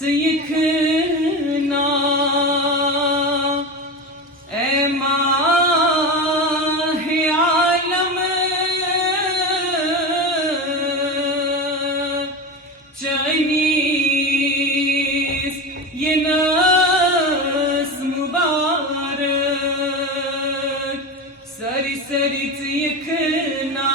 yıkına emahi alem Chinese yenas mübarek sari sari yıkına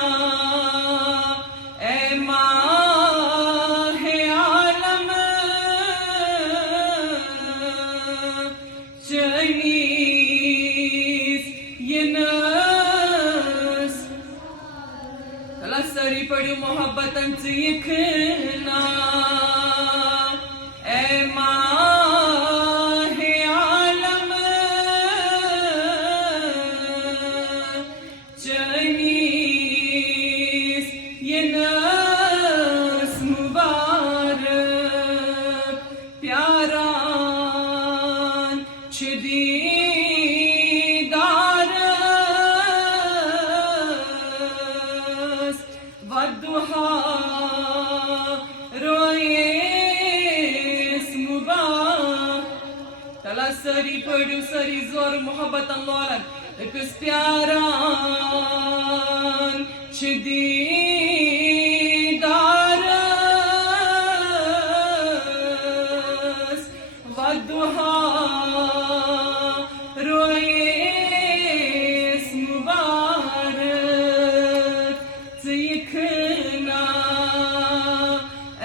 सरी पड़ू मोहब्बतन यखना ए माहे आलम चनीस यनस मुबारक प्यारान छदीदार वदुहा रोएस मुबारक तला सरी पड़ू सरी जोर मोहब्बत अल्लाह किस प्यारान छदीदार वदुहा रोएस मुबारक यखना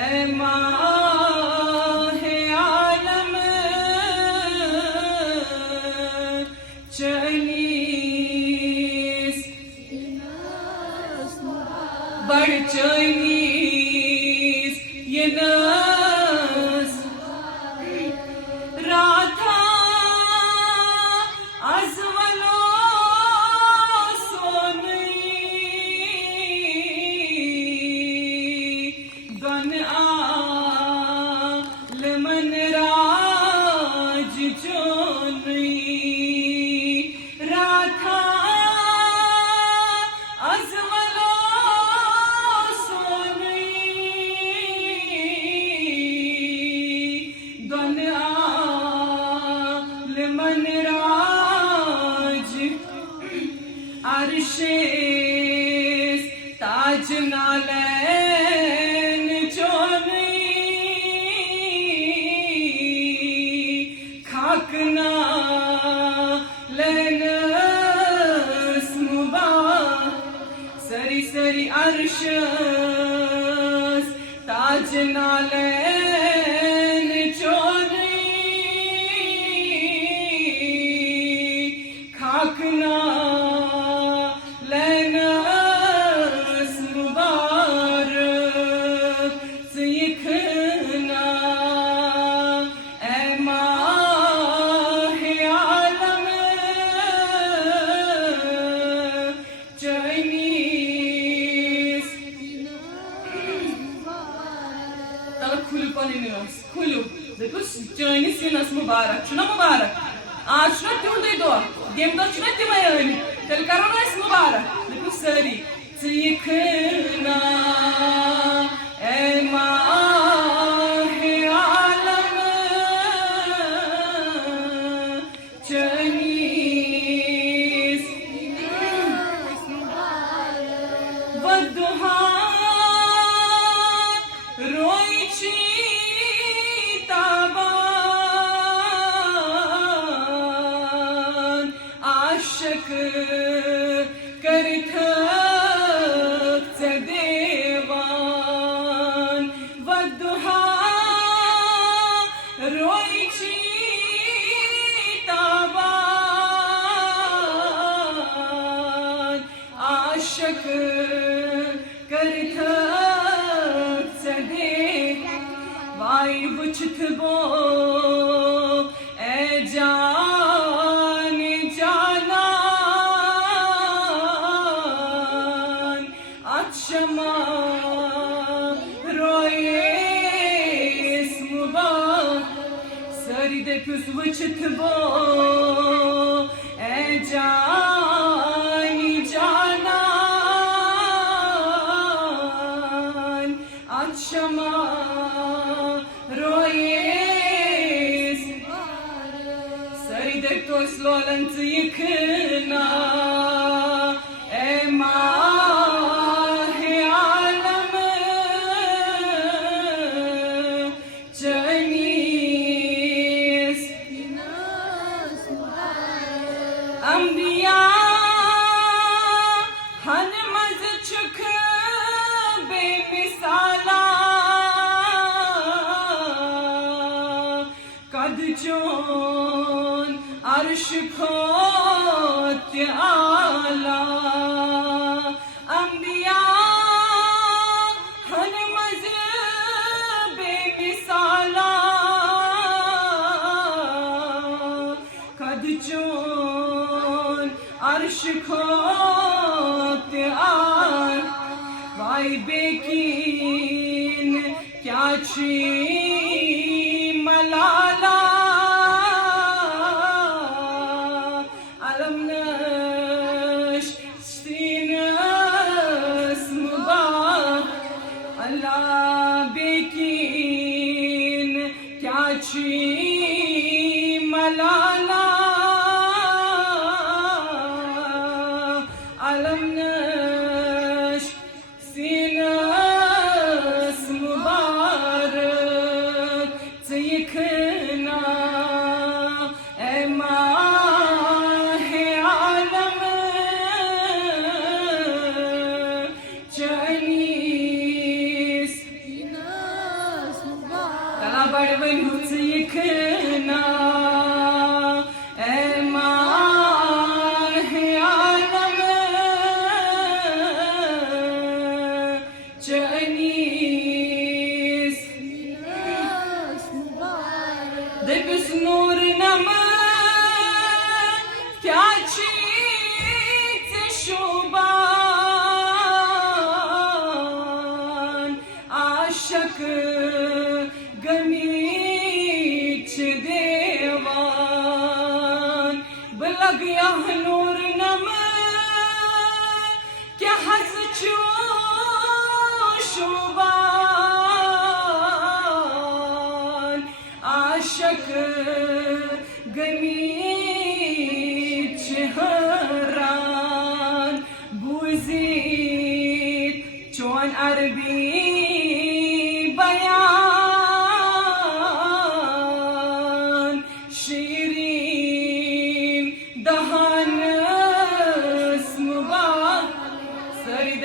एमाहे आलम चनीस बड़ चनीस यनस राधा अजवलो अर्शेस ताज नालैन चोनी खाकना लेनस मुबारक सरी सरी अर्शस ताज नालैन चोनी खाकना Chinese yenas mübarek. Şuna mübarek. Şuna tüyde do. Gemda şuna tüymayani. Tel karonas mübarek. Deku sari. Yıkına emahe alem Chinese वदुहा रोईची आशक करथ देवान वदुहा रोईची ताबान आशक करथ दे वाई बुछथ बो ए जान जाना क्षमा रोएस मुबारक सरी दे कुछ वचत बो ए जानी जाना क्षमा रोए لولن تيكنا ماهي عالم جنيس أنبياء هنمز چك بمثالا قد جون عرش كوت آلا أنبياء هنمز بمثالا قد جون عرش كوت آلا واي बेकीन क्या छी मलाला अलमनश सीनस मुबारक अल्लाह बेकीन क्या छी मलाला अलमनश सीनस मुबारक तयखना माहे आलम जनीस तला बड़वन तयखना माहे आलम जनीस दबिस नूर नमा क्या चीज शुबान आशक गमीच देवान बलग यह नूर नमा क्या हस चू शुबान आशक गमीच हरान बुजीत चौन अरबी बयान शीरीन दहानस मुबारक सरिद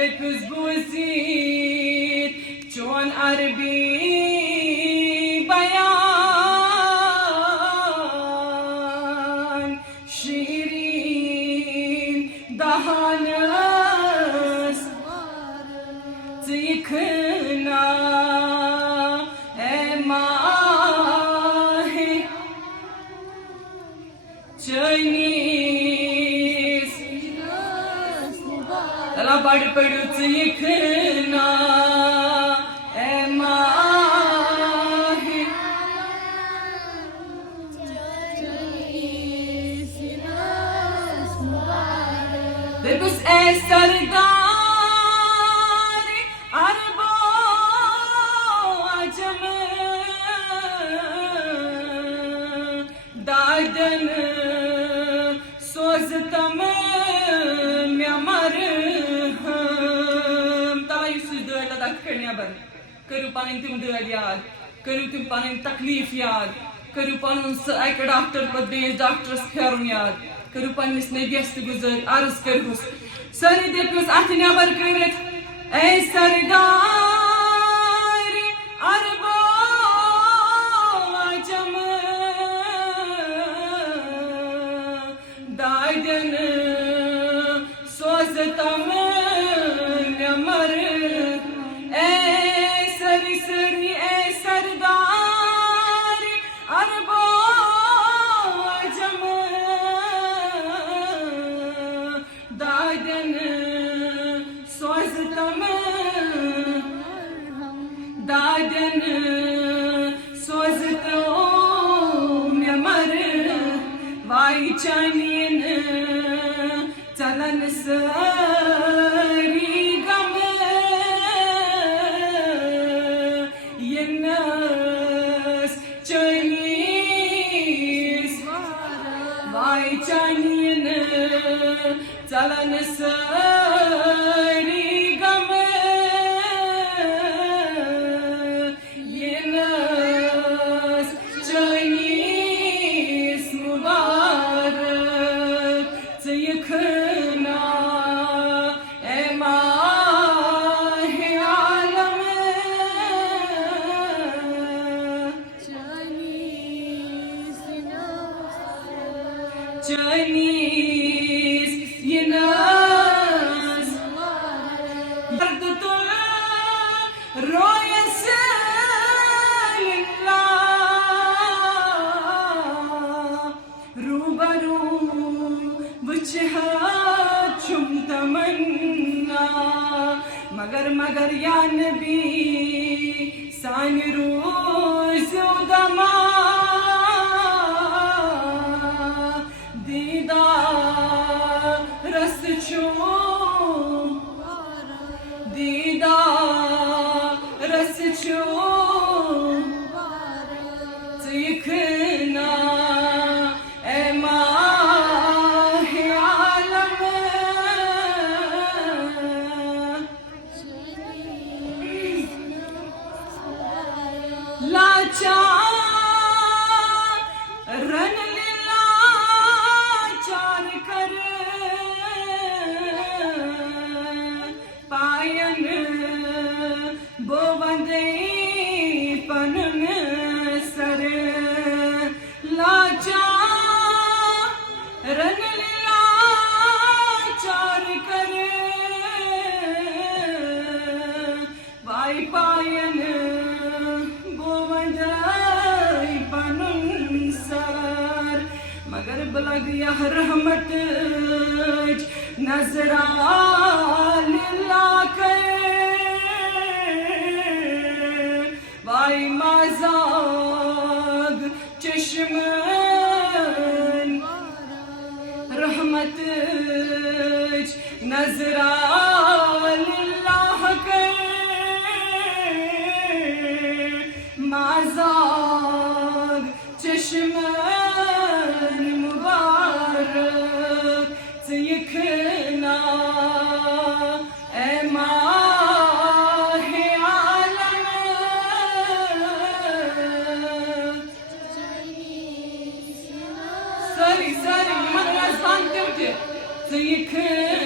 बुजीत चौन अरबी बयान शीरीन दहानस तयखना माहे जनीस तला बड़ पड़ू तयखना माहे दबिस ए सरदार अरबो अजम दादन सोजतम म्यामर तला युस दल अदा करने बर करू पन तुम दल याद करू तुम पन तकलीफ याद करू पन अक डॉक्टर पे डॉक्टरस फेरुन याद करू पन्निस नबियस ते गुजर अर्ज करहुस सारी दपिस अथ नबर करित ए सरदार अरबो अजम दादन सोजतम म्यामर ए सरी सरी ए सरदार अरबो अजम दादन सोजतम दादन चलन सारी गम ये नस चनीस मुबारक ज़यखना ए माहे आलम चनीस ये नस दर्द तुल रोयस रूबरू बुझहा चुम तमन्ना मगर या नबी सान रोज उदमा दीदार रस चुम दीदार रस चुम देखना ए माहे आलम लाचार रन लाचार कर पायन बोवंदे पनन सर लाचार रन लाचार कर वाई पायन बोवंदे पनन सर मगर बलग यह रहमत नजरा लिल्ला कर वाई माजाग चश्मन रहमत नजरा लिल्लाह कर माजाग चश्मन मुबारक ज़यखना ए माहे आलम सारी मन राजबान करते ज़यखना